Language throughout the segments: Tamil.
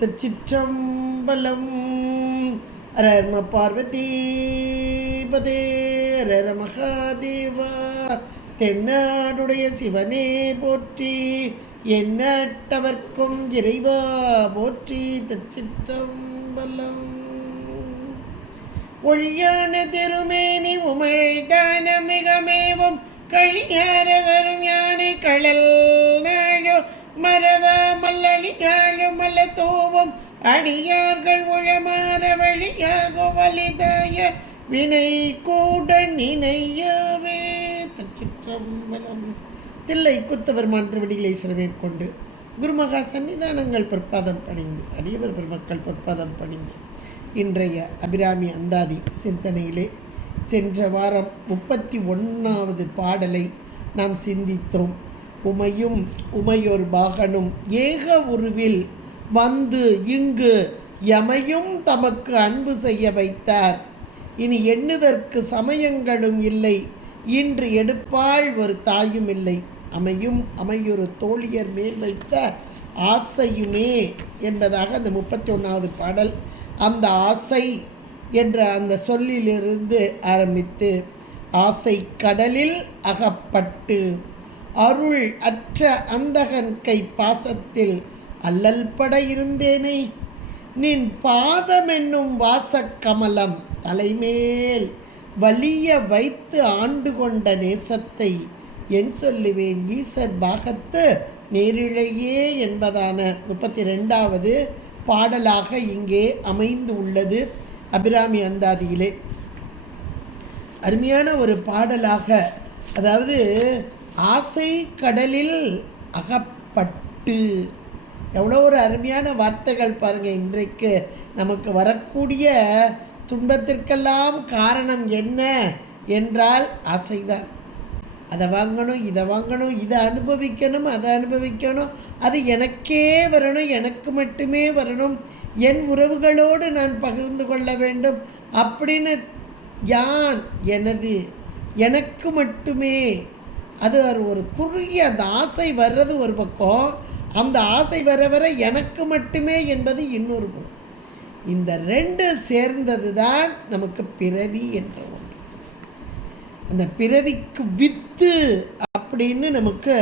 திருச்சிற்றம்பலம். அரர்ம பார்வதி பதே ரர மகாதேவா. தென்னாடுடைய சிவனே போற்றி, எண்ணற்றவர்க்கும் இறைவா போற்றி. திருச்சிற்றம்பலம். ஒழியான திருமேனி உமிழ்தான மிகமேவும் கழியார வரும் யானை கடல் நாழோ மரவ மல்லழியாழும் மல்ல தோவும் அடியார்கள் உழமாற வழியாக வலிதாய வினை கூட நினையவே. திருச்சிற்றம்பலம். தில்லை குத்தவர்மான் திருவடிகளை சிறமேற்கொண்டு குருமகா சன்னிதானங்கள் பொற்பாதம் பணிந்து அடியவர் பெருமக்கள் பொற்பாதம் பணிந்து இன்றைய அபிராமி அந்தாதி சிந்தனையிலே சென்ற வாரம் 31வது பாடலை நாம் சிந்தித்தோம். உமையும் உமையொரு பாகனும் ஏக உருவில் வந்து இங்கு எமையும் தமக்கு அன்பு செய்ய வைத்தார். இனி எண்ணுதற்கு சமயங்களும் இல்லை, இன்று எடுப்பாள் ஒரு தாயும் இல்லை. அமையும் அமையொரு தோழியர் மேல் வைத்த ஆசையுமே என்பதாக அந்த 31வது பாடல். அந்த ஆசை என்ற அந்த சொல்லிலிருந்து ஆரம்பித்து ஆசை கடலில் அகப்பட்டு அருள் அற்ற அந்தகன் கை பாசத்தில் அல்லல் பட இருந்தேனே. நின் பாதம் என்னும் வாசக்கமலம் தலைமேல் வலிய வைத்து ஆண்டு கொண்ட நேசத்தை என் சொல்லுவேன் ஈசர் பாகத்து நேரிழையே என்பதான 32வது பாடலாக இங்கே அமைந்து உள்ளது அபிராமி அந்தாதியிலே. அருமையான ஒரு பாடலாக, அதாவது ஆசை கடலில் அகப்பட்டு, எவ்வளோ ஒரு அருமையான வார்த்தைகள் பாருங்கள். இன்றைக்கு நமக்கு வரக்கூடிய துன்பத்திற்கெல்லாம் காரணம் என்ன என்றால் ஆசைதான். அதை வாங்கணும், இதை வாங்கணும், இதை அனுபவிக்கணும், அதை அனுபவிக்கணும், அது எனக்கே வரணும், எனக்கு மட்டுமே வரணும், என் உறவுகளோடு நான் பகிர்ந்து கொள்ள வேண்டும் அப்படின்னு யான் எனது எனக்கு மட்டுமே. அது ஒரு குறுகிய அந்த ஆசை வர்றது ஒரு பக்கம், அந்த ஆசை வர வர எனக்கு மட்டுமே என்பது இன்னொரு பக்கம். இந்த ரெண்டு சேர்ந்தது தான் நமக்கு பிறவி என்ற ஒன்று. அந்த பிறவிக்கு வித்து அப்படின்னு நமக்கு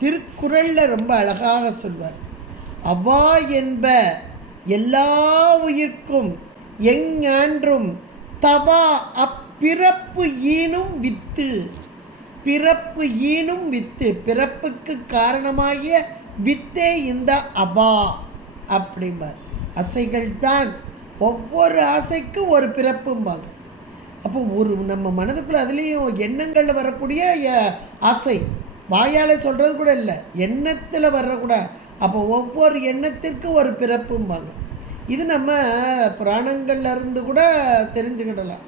திருக்குறளில் ரொம்ப அழகாக சொல்வார். அவ்வா என்ப எல்லா உயிர்க்கும் எஞ்ஞான்றும் தவா அப்பிறப்பு ஈனும் வித்து. பிறப்பு ஈனும் வித்து, பிறப்புக்கு காரணமாகிய வித்தே இந்த அபா அப்படிம்பார். ஆசைகள் தான், ஒவ்வொரு ஆசைக்கும் ஒரு பிறப்பும்பாங்க. அப்போ ஒரு நம்ம மனதுக்குள்ளே அதுலேயும் எண்ணங்களில் வரக்கூடிய ஆசை, வாயால் சொல்கிறது கூட இல்லை, எண்ணத்தில் வர்றக்கூடாது. அப்போ ஒவ்வொரு எண்ணத்திற்கு ஒரு பிறப்பும்பாங்க. இது நம்ம புராணங்கள்லேருந்து கூட தெரிஞ்சுக்கிடலாம்.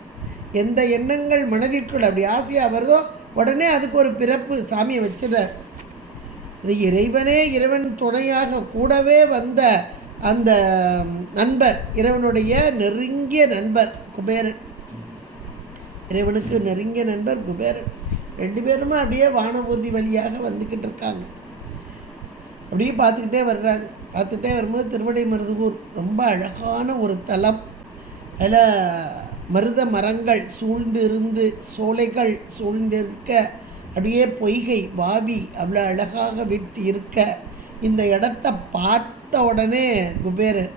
எந்த எண்ணங்கள் மனதிற்குள் அப்படி ஆசையாக வருதோ உடனே அதுக்கு ஒரு பிறப்பு சாமியை வச்சிடார். இது இறைவன் துணையாக கூடவே வந்த அந்த நண்பர், இறைவனுடைய நெருங்கிய நண்பர் குபேரன். இறைவனுக்கு நெருங்கிய நண்பர் குபேரன். ரெண்டு பேருமே அப்படியே வானபூதி வழியாக வந்துக்கிட்டு இருக்காங்க. அப்படியே பார்த்துக்கிட்டே வர்றாங்க. பார்த்துக்கிட்டே வரும்போது திருவடை மருதூர் ரொம்ப அழகான ஒரு தலம். அதில் மருத மரங்கள் சூழ்ந்து இருந்து, சோலைகள் சூழ்ந்திருக்க, அப்படியே பொய்கை வாவி அவ்வளோ அழகாக விட்டு இருக்க, இந்த இடத்த பார்த்த உடனே குபேரன்,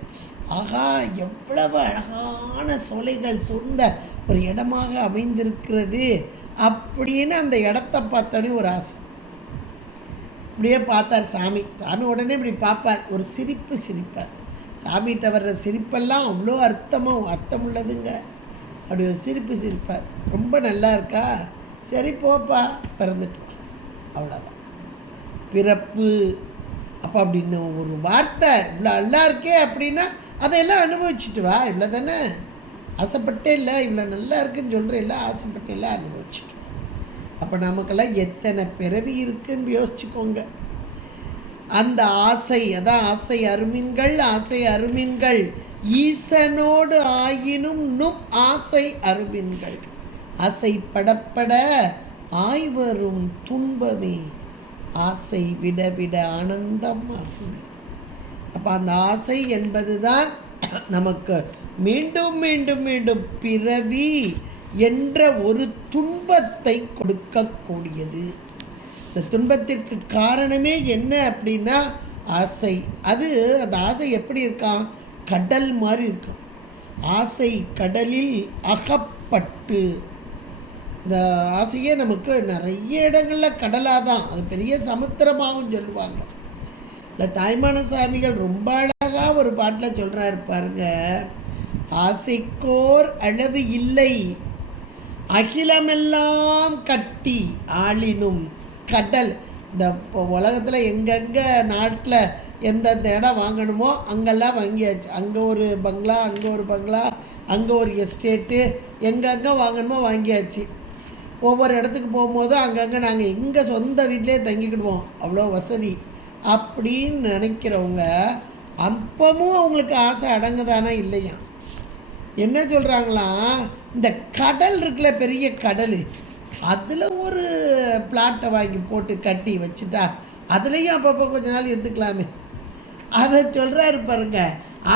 ஆகா எவ்வளவு அழகான சோலைகள் சூழ்ந்த ஒரு இடமாக அமைந்திருக்கிறது அப்படின்னு அந்த இடத்த பார்த்தோன்னே ஒரு ஆசை. இப்படியே பார்த்தார் சாமி. சாமி உடனே இப்படி பார்ப்பார், ஒரு சிரிப்பு சிரிப்பார். சாமிகிட்ட வர்ற சிரிப்பெல்லாம் அவ்வளோ அர்த்தம் உள்ளதுங்க. அப்படி ஒரு சிரிப்பு சிரிப்பார். ரொம்ப நல்லா இருக்கா, சரி போப்பா பிறந்துட்டு வா, அவ்வளோதான் பிறப்பு. அப்போ அப்படின்னு ஒரு வார்த்தை, இவ்வளோ நல்லா இருக்கே அப்படின்னா அதையெல்லாம் அனுபவிச்சுட்டு வா, இவ்வளோ தானே, ஆசைப்பட்டே இல்லை, இவ்வளோ நல்லா இருக்குன்னு சொல்கிறேன், இல்லை ஆசைப்பட்டே இல்லை, அனுபவிச்சுட்டு. அப்போ நமக்கெல்லாம் எத்தனை பிறவி இருக்குன்னு யோசிச்சுக்கோங்க. அந்த ஆசை, அதான் ஆசை அருமின்கள், ஆசை அருமின்கள் ஈசனோடு ஆயினும் நும் ஆசை அருமின்கள். ஆசை படப்பட ஆய்வரும் துன்பமே ஆசை விட விட ஆனந்தம் ஆகும். அப்போ அந்த ஆசை என்பது தான் நமக்கு மீண்டும் மீண்டும் மீண்டும் பிறவி என்ற ஒரு துன்பத்தை கொடுக்கக்கூடியது. இந்த துன்பத்திற்கு காரணமே என்ன அப்படின்னா ஆசை. அந்த ஆசை எப்படி இருக்கான்? கடல் மாதிரி இருக்கும். ஆசை கடலில் அகப்பட்டு, இந்த ஆசையே நமக்கு நிறைய இடங்களில் கடலாக தான், அது பெரிய சமுத்திரமாகவும் சொல்லுவாங்க. இல்லை, தாய்மான சாமிகள் ரொம்ப அழகாக ஒரு பாட்டில் சொல்கிறாரு பாருங்க, ஆசைக்கோர் அளவு இல்லை, அகிலமெல்லாம் கட்டி ஆளினும் கடல். இந்த உலகத்தில் எங்கெங்கே நாட்டில் எந்தெந்த இடம் வாங்கணுமோ அங்கெல்லாம் வாங்கியாச்சு. அங்கே ஒரு பங்களா, அங்கே ஒரு பங்களா, அங்கே ஒரு எஸ்டேட்டு, எங்கெங்கே வாங்கணுமோ வாங்கியாச்சு. ஒவ்வொரு இடத்துக்கு போகும்போது அங்கங்கே நாங்கள் எங்கள் சொந்த வீட்டிலே தங்கிக்கிடுவோம், அவ்வளோ வசதி அப்படின்னு நினைக்கிறவங்க அப்பவும் அவங்களுக்கு ஆசை அடங்குதானா இல்லையா? என்ன சொல்கிறாங்களாம், இந்த கடல் இருக்குல்ல, பெரிய கடல், அதில் ஒரு பிளாட்டை வாங்கி போட்டு கட்டி வச்சுட்டா அதுலேயும் அப்பப்போ கொஞ்ச நாள் இருந்துக்கலாமே. அதை சொல்கிறாரு பாருங்க,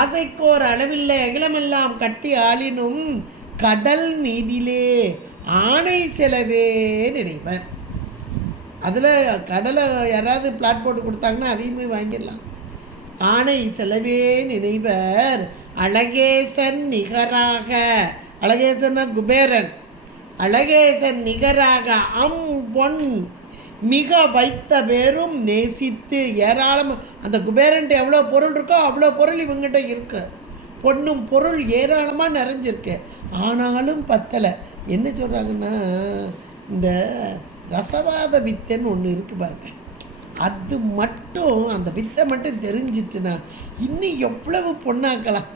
ஆசைக்கோர் அளவில்லை அகிலமெல்லாம் கட்டி ஆளினும் கடல் மீதிலே ஆணை செலவே நினைவர். அதில் கடலை யாராவது பிளாட் போட்டு கொடுத்தாங்கன்னா அதையுமே வாங்கிடலாம். ஆணை செலவே நினைவர் அழகேசன் நிகராக, அழகேசன்னா குபேரன், அழகேசன் நிகராக பொன் மிக வைத்த பேரும் நேசித்து. ஏராளமாக அந்த குபேரன்ட்டு எவ்வளோ பொருள் இருக்கோ அவ்வளோ பொருள் இவங்ககிட்ட இருக்கு. பொண்ணும் பொருள் ஏராளமாக நிறைஞ்சிருக்கு, ஆனாலும் பத்தலை. என்ன சொல்கிறாங்கன்னா, இந்த ரசவாத வித்தைன்னு ஒன்று இருக்குது பாருங்க, அது மட்டும், அந்த வித்தை மட்டும் தெரிஞ்சிட்டுனா இன்னும் எவ்வளவு பொண்ணாக்கலாம்.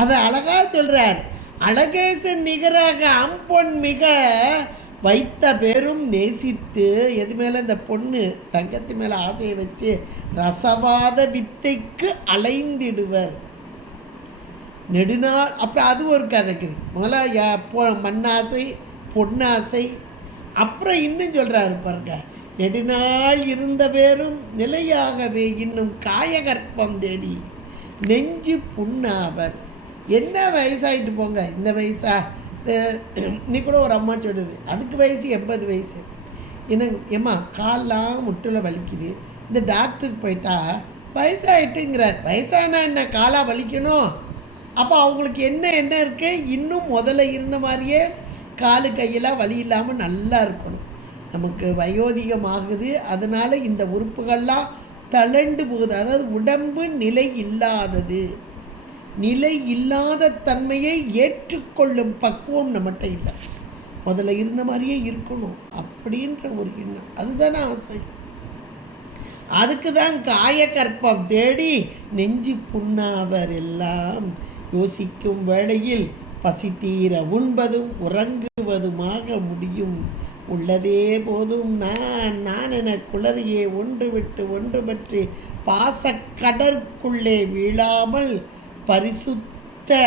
அதை அழகாக சொல்கிறார், அழகேசன் நிகராக அம்பொன் மிக வைத்த பேரும் நேசித்து. எது மேலே? இந்த பொண்ணு தங்கத்து மேலே ஆசையை வச்சு ரசவாத வித்தைக்கு அலைந்திடுவர் நெடுநாள். அப்புறம் அது ஒரு கதைக்குது. முதல்ல மண்ணாசை, பொன்னாசை, அப்புறம் இன்னும் சொல்கிறாரு பாருங்க, நெடுநாள் இருந்த பேரும் நிலையாகவே இன்னும் காயகற்பம் தேடி நெஞ்சு புண்ணாவர். என்ன வயசாகிட்டு போங்க, இந்த வயசா? நீ கூட ஒரு அம்மா சொல்லுது, அதுக்கு வயசு 80 வயசு. ஏம்மா கால்லாம் முட்டில் வலிக்குது, இந்த டாக்டருக்கு போயிட்டா வயசாகிட்டுங்கிறார். வயசானா என்ன, காலாக வலிக்கணும்? அப்போ அவங்களுக்கு என்ன இருக்குது? இன்னும் முதல்ல இருந்த மாதிரியே காலு கையெல்லாம் வலி இல்லாமல் நல்லா இருக்கணும். நமக்கு வயோதிகமாகுது, அதனால் இந்த உறுப்புகள்லாம் தளண்டு போகுது. அதாவது உடம்பு நிலை இல்லாதது. நிலை இல்லாத தன்மையை ஏற்றுக்கொள்ளும் பக்குவம் நம்மகிட்ட இல்லை. முதல்ல இருந்த மாதிரியே இருக்கணும் அப்படின்ற ஒரு எண்ணம், அதுதானே ஆசை. அதுக்கு தான் காயகற்பம் தேடி நெஞ்சு புண்ணாவர் எல்லாம் யோசிக்கும் வேளையில் பசி தீர உண்பதும் உறங்குவதுமாக முடியும். உள்ளதே போதும் நான் என குளறியே ஒன்று விட்டு ஒன்று பற்றி பாசக்கடற்குள்ளே வீழாமல் பரிசுத்த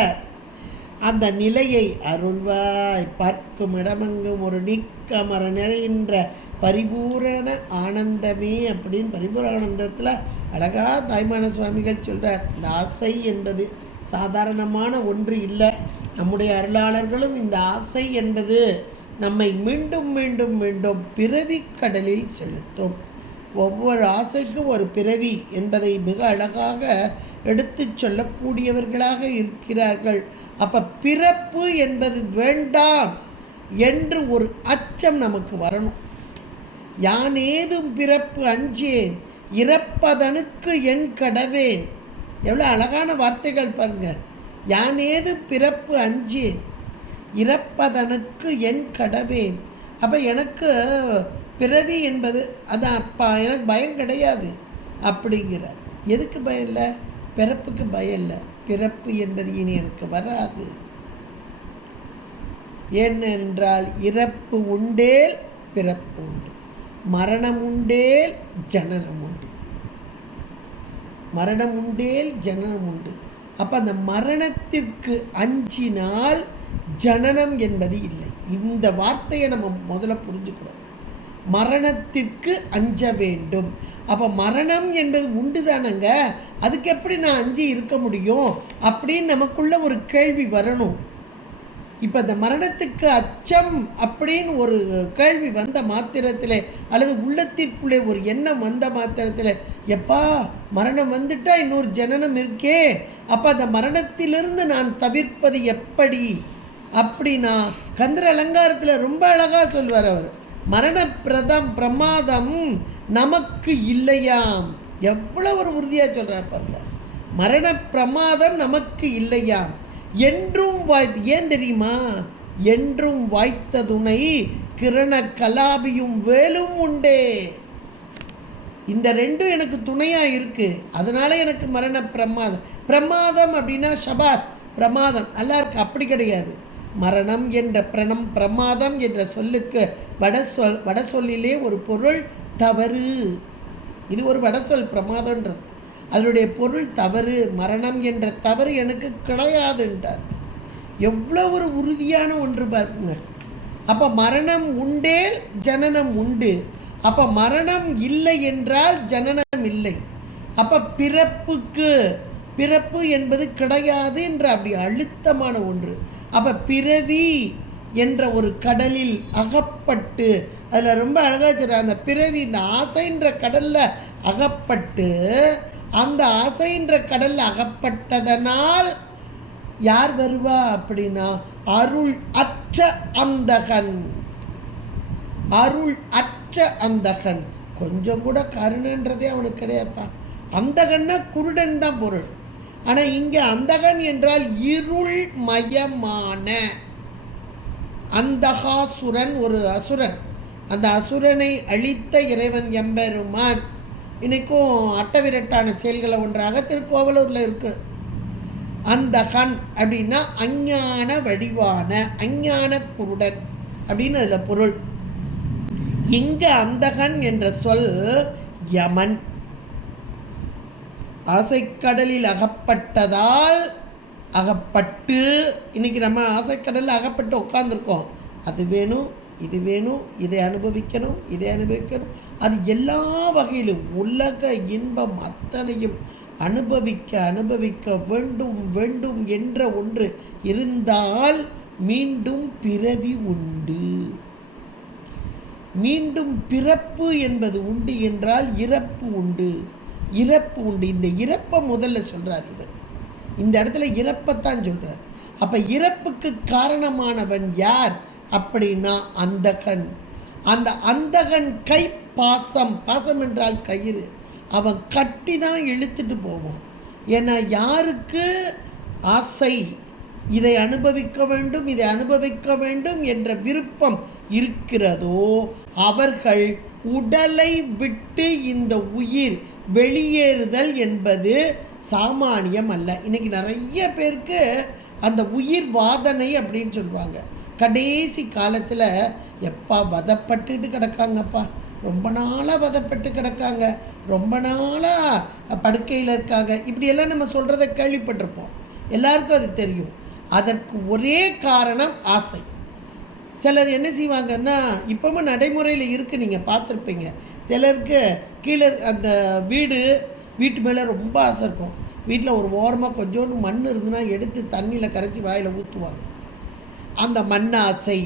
அந்த நிலையை அருள்வாய். பார்க்கும் இடமங்கும் ஒரு நீக்கமர நிறைகின்ற பரிபூரண ஆனந்தமே அப்படின்னு பரிபூரண ஆனந்தத்தில் அழகாக தாய்மான சுவாமிகள் சொல்கிறார். இந்த ஆசை என்பது சாதாரணமான ஒன்று இல்லை. நம்முடைய அருளாளர்களும் இந்த ஆசை என்பது நம்மை மீண்டும் மீண்டும் மீண்டும் பிறவி கடலில் செலுத்தும். ஒவ்வொரு ஆசைக்கும் ஒரு பிறவி என்பதை மிக அழகாக எடுத்து சொல்லக்கூடியவர்களாக இருக்கிறார்கள். அப்போ பிறப்பு என்பது வேண்டாம் என்று ஒரு அச்சம் நமக்கு வரணும். யான் ஏதும் பிறப்பு அஞ்சேன் இறப்பதனுக்கு என் கடவேன். எவ்வளோ அழகான வார்த்தைகள் பாருங்க. யான் ஏதும் பிறப்பு அஞ்சேன் இறப்பதனுக்கு என் கடவேன். அப்போ எனக்கு பிறவி என்பது அதான், அப்பா எனக்கு பயம் கிடையாது அப்படிங்கிறார். எதுக்கு பயம் இல்லை? பிறப்புக்கு பயம் இல்லை. பிறப்பு என்பது இனி எனக்கு வராது. ஏனென்றால் இறப்பு உண்டேல் பிறப்பு உண்டு, மரணம் உண்டேல் ஜனனம் உண்டு. மரணம் உண்டேல் ஜனனம் உண்டு. அப்போ அந்த மரணத்திற்கு அஞ்சினால் ஜனனம் என்பது இல்லை. இந்த வார்த்தையை நம்ம முதல்ல புரிஞ்சுக்கணும். மரணத்திற்கு அஞ்ச வேண்டும். அப்போ மரணம் என்பது உண்டு தானங்க, அதுக்கு எப்படி நான் அஞ்சு இருக்க முடியும் அப்படின்னு நமக்குள்ள ஒரு கேள்வி வரணும். இப்போ இந்த மரணத்துக்கு அச்சம் அப்படின்னு ஒரு கேள்வி வந்த மாத்திரத்தில், அல்லது உள்ளத்திற்குள்ளே ஒரு எண்ணம் வந்த மாத்திரத்தில், எப்பா மரணம் வந்துட்டா இன்னொரு ஜனனம் இருக்கே, அப்போ அந்த மரணத்திலிருந்து நான் தவிர்ப்பது எப்படி அப்படின்னா, கந்தர் அலங்காரத்தில் ரொம்ப அழகாக சொல்வார் அவர். மரண பிரமாதம் நமக்கு இல்லையாம். எவ்வளோ ஒரு உறுதியாக சொல்கிறார் பாருங்க. மரண பிரமாதம் நமக்கு இல்லையாம். என்றும் ஏன் தெரியுமா? என்றும் வாய்த்த துணை கிரண கலாபியும் வேலும் உண்டே. இந்த ரெண்டும் எனக்கு துணையாக இருக்குது, அதனால எனக்கு மரண பிரமாதம். பிரமாதம் அப்படின்னா ஷபாஸ், பிரமாதம் நல்லா இருக்கு, அப்படி கிடையாது. மரணம் என்ற பிரமாதம் என்ற சொல்லுக்கு வட சொல்லிலே ஒரு பொருள் தவறு. இது ஒரு வடசொல் பிரமாதன்றது, அதனுடைய பொருள் தவறு. மரணம் என்ற தவறு எனக்கு கிடையாதுன்றார். எவ்வளோ ஒரு உறுதியான ஒன்று பாருங்க. அப்போ மரணம் உண்டேல் ஜனனம் உண்டு. அப்போ மரணம் இல்லை என்றால் ஜனனம் இல்லை. அப்போ பிறப்பு என்பது கிடையாது என்ற அப்படி அழுத்தமான ஒன்று. அப்போ பிறவி என்ற ஒரு கடலில் அகப்பட்டு, அதில் ரொம்ப அழகாக சொல்கிறார், அந்த பிறவி இந்த ஆசைன்ற கடலில் அகப்பட்டு, அந்த ஆசைன்ற கடலில் அகப்பட்டதனால் யார் வருவா அப்படின்னா அருள் அற்ற அந்தகன். அருள் அற்ற அந்தகன், கொஞ்சம் கூட கருணன்றதே அவனுக்கு கிடையாதுப்பா. அந்தகன்னா குருடன் தான் பொருள். ஆனால் இங்கே அந்தகன் என்றால் இருள் மயமான. அந்தகாசுரன் ஒரு அசுரன், அந்த அசுரனை அழித்த இறைவன் எம்பெருமான். இன்றைக்கும் அட்டவிரட்டான செயல்களை ஒன்றாக திருக்கோவலூரில் இருக்குது. அந்தகன் அப்படின்னா அஞ்ஞான வடிவான, அஞ்ஞான குருடன் அப்படின்னு அதில் பொருள். இங்கே அந்தகன் என்ற சொல் யமன். ஆசைக்கடலில் அகப்பட்டதால் அகப்பட்டு, இன்றைக்கி நம்ம ஆசைக்கடலில் அகப்பட்டு உட்காந்துருக்கோம். அது வேணும், இது வேணும், இதை அனுபவிக்கணும், இதை அனுபவிக்கணும். அது எல்லா வகையிலும் உலக இன்பம் அத்தனையும் அனுபவிக்க வேண்டும் வேண்டும் என்ற ஒன்று இருந்தால் மீண்டும் பிறவி உண்டு. மீண்டும் பிறப்பு என்பது உண்டு என்றால் இறப்பு உண்டு. இறப்பு உண்டு. இந்த இறப்பை முதல்ல சொல்கிறார் இவர். இந்த இடத்துல இறப்பைத்தான் சொல்கிறார். அப்போ இறப்புக்கு காரணமானவன் யார் அப்படின்னா அந்தகன். அந்த அந்தகன் கை பாசம், பாசம் என்றால் கயிறு, அவன் கட்டி தான் இழுத்துட்டு போவான். ஏன்னா யாருக்கு ஆசை, இதை அனுபவிக்க வேண்டும், இதை அனுபவிக்க வேண்டும் என்ற விருப்பம் இருக்கிறதோ அவர்கள் உடலை விட்டு இந்த உயிர் வெளியேறுதல் என்பது சாமானியம் அல்ல. இன்றைக்கி நிறைய பேருக்கு அந்த உயிர் வாதனை அப்படின்னு சொல்லுவாங்க. கடைசி காலத்தில் எப்பா வதப்பட்டுட்டு கிடக்காங்கப்பா, ரொம்ப நாளாக வதப்பட்டு கிடக்காங்க, ரொம்ப நாளாக படுக்கையில் இருக்காங்க, இப்படியெல்லாம் நம்ம சொல்கிறத கேள்விப்பட்டிருப்போம். எல்லாருக்கும் அது தெரியும். அதற்கு ஒரே காரணம் ஆசை. சிலர் என்ன செய்வாங்கன்னா, இப்போவும் நடைமுறையில் இருக்குது, நீங்கள் பார்த்துருப்பீங்க. சிலருக்கு கீழே அந்த வீட்டு மேலே ரொம்ப ஆசை இருக்கும். வீட்டில் ஒரு ஓரமாக கொஞ்சோண்டு மண் இருந்துன்னா எடுத்து தண்ணியில் கரைச்சி வாயில் ஊற்றுவாங்க. அந்த மண் ஆசை.